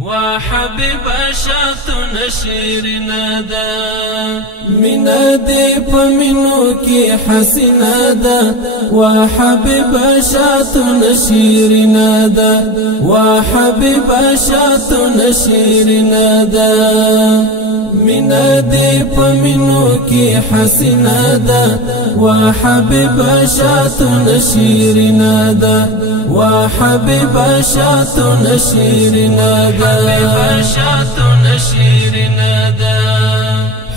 وحبيب شاتون شیرنا دا مینا دی پمینو کی حسینا دا وحبيب شاتون شیرنا دا وحبيب شاتون شیرنا دا مینا دی پمینو کی حسینا دا وحبيب شاتون شیرنا دا وحبيب شاتون شیرنا دا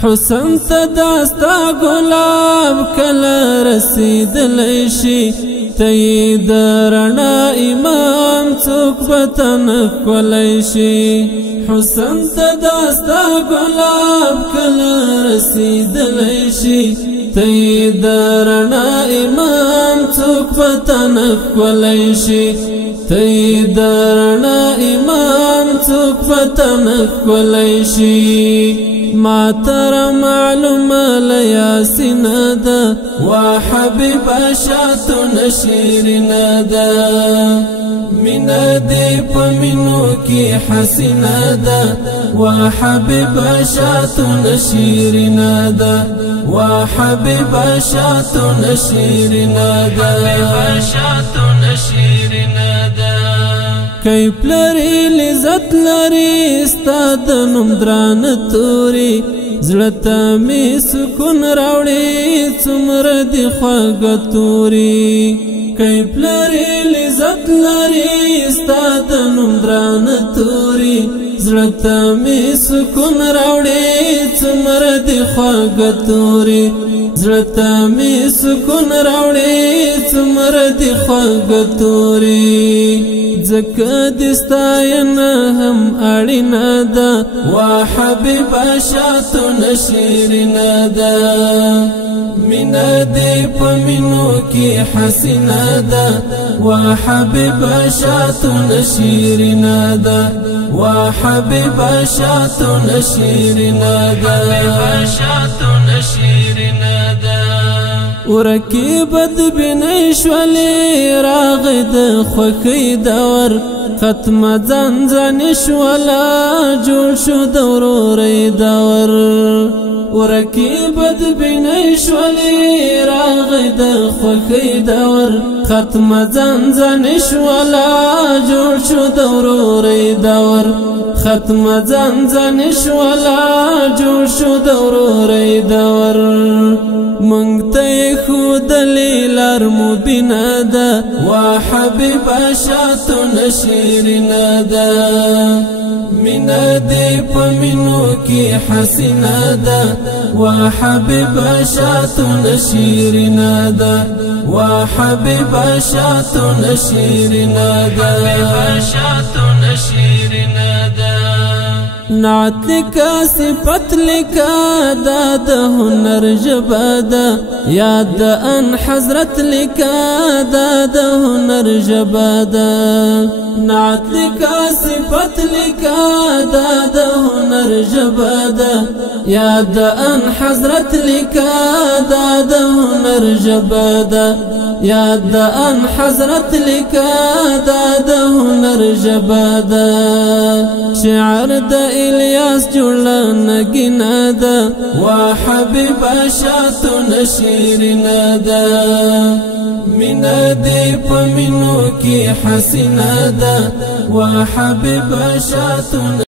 حسن تداستا گلاب کلا رسید لیشی تید رنا امام څوک بتن کولیشی حسن تداستا گلاب کلا رسید لیشی تید رنا امام څوک بتن کولیشی تید رنا امام څوک بتن کولیشی ما ترى معلوم لياسنا دا وحبيب شاتون شیرنا دا مینا دی پمینو کی حسینا دا وحبيب شاتون شیرنا دا وحبيب شاتون شیرنا دا کای پلری لذت لري استاد نوم دران توري زړه می سکون راوړي څومره دی خوږ توري کای پلری لذت لري استاد نوم دران توري زړه می سکون راوړي څومره دی خوږ توري زړه می سکون راوړي څومره دی خوږ توري زکه دستاینه هم اړینا ده وحبيب شاتون شیرنا ده مینا دی پمینو کی حسینا ده وحبيب شاتون شیرنا ده وحبيب شاتون شیرنا ده ورکی بد بینش ولی راغد خوخی دور ختم زنزنش ولا جوړ شو دوروري دور ورکی بد بینش ولی راغد خوخی دور ختم زنزنش ولا جوړ شو دوروري دور ختم زنزنش ولا جوړ شو دوروري دور منگته خود لیلار مبینا دا وحبيب شاتون شیرنا دا مینا دی پمینو کی حسینا دا وحبيب شاتون شیرنا دا وحبيب شاتون شیرنا دا نعت لکا صفت لکا داد هنر جبادا یاد ان حضرت لکا داد هنر جبادا نعت لکا صفت لکا داد هنر جبادا یاد ان حضرت لکا داد هنر جبادا یاد ان حضرت لکا داد هنر جبادا شعر دا الیاس جوړه نګینا ده وحبيب شاتون شیرنا ده مینا دی پمینو کی حسینا ده وحبيب شاتون